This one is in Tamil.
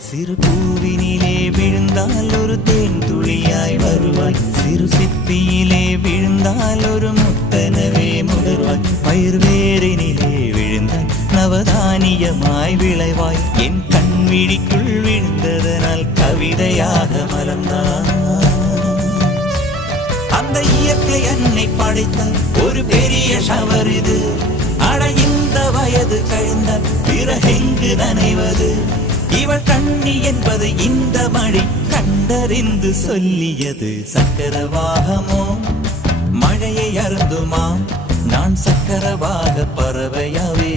சிறு பூவினிலே விழுந்தால் ஒரு தேன் துளியாய் வருவாய், சிறு சிப்பியிலே விழுந்தால் ஒரு முத்தனவே முதிர்வாய், பயிர் வேரினிலே விழுந்தால் நவதானியமாய் விளைவாய், என் கண் விழிக்குள் விழுந்ததனால் கவிதையாக மலர்ந்தாய். அந்த இயற்கை என்னை படைத்தால் ஒரு பெரிய ஷவர் இது, அட இந்த வயது கழிந்தால் பிறகெங்கு நனைவது, இவள் கண்ணி என்பது இந்த மழை கண்டறிந்து சொல்லியது. சக்கரவாகமோ மழையை அருந்துமா, நான் சக்கரவாக பறவையாவே